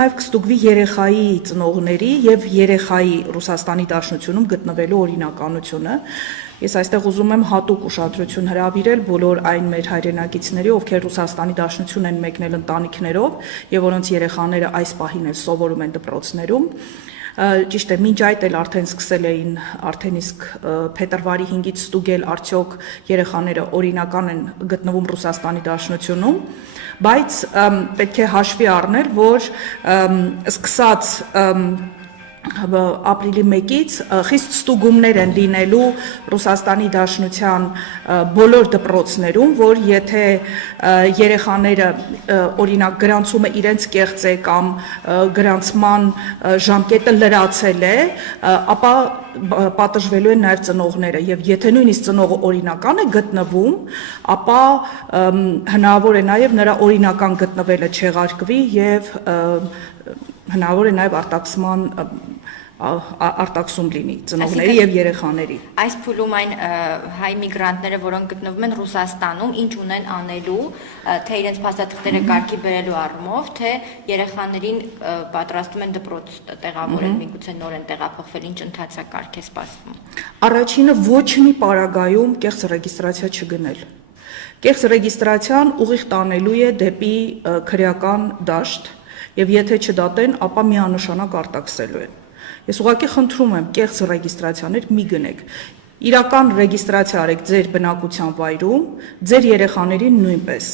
Նաև կստուգվի երեխայի ծնողների և երեխայի Ռուսաստանի Դաշնությունում գտնվելու օրինականությունը։ Ես այստեղ ուզում եմ հատուկ ուշադրություն հրավիրել բոլոր այն մեր հայրենակիցների, ովքեր Ռուսաստանի Դաշնություն են մեկնել ընտանիքներով և որոնց երեխաները այս պահին էլ սովորում են դպրոցներում։ Ճիշտ է, մինչ այդ էլ արդեն սկսել էին արդեն իսկ փետրվարի 5-ից ստուգել արդյոք երեխաները օրինական են գտնվում Ռուսաստանի Դաշնությունում, բայց պետք է հաշվի առնել, որ սկսած ապրիլի 1-ից խիստ ստուգումներ են լինելու Ռուսաստանի Դաշնության բոլոր դպրոցներում, որ եթե երեխաները օրինակ գրանցումը իրենց կեղծ է կամ գրանցման ժամկետը լրացել է, ապա պատժվելու են նաև ծնողները և եթե նույնիսկ ծնողը օրինական է գտնվում, ապա հնարավոր է նաև նրա օրինական գտնվելը չեղարկվի և հնարավոր է նաև արտաքսում լինի ծնողների և երեխաների։ Այս փուլում այն հայ միգրանտները, որոնք գտնվում են Ռուսաստանում, ինչ ունեն անելու, թե իրենց փաստաթղթերը կարգի բերելու առումով, թե երեխաներին պատրաստում են դպրոց տեղավորել, միգուցե նոր են տեղափոխվել, ինչ ընթացակարգ է սպասվում։ Առաջինը ոչ մի պարագայում կեղծ ռեգիստրացիա չգնել։ Կեղծ ռեգիստրացիան ուղիղ տանելու է դեպի քրեական դաշտ և եթե չդատեն, ապա միանշանակ արտաքսելու են։ Ես ուղղակի խնդրում եմ կեղծ ռեգիստրացիաներ մի գնեք։ Իրական ռեգիստրացիա արեք ձեր բնակության վայրում, ձեր երեխաներին նույնպես։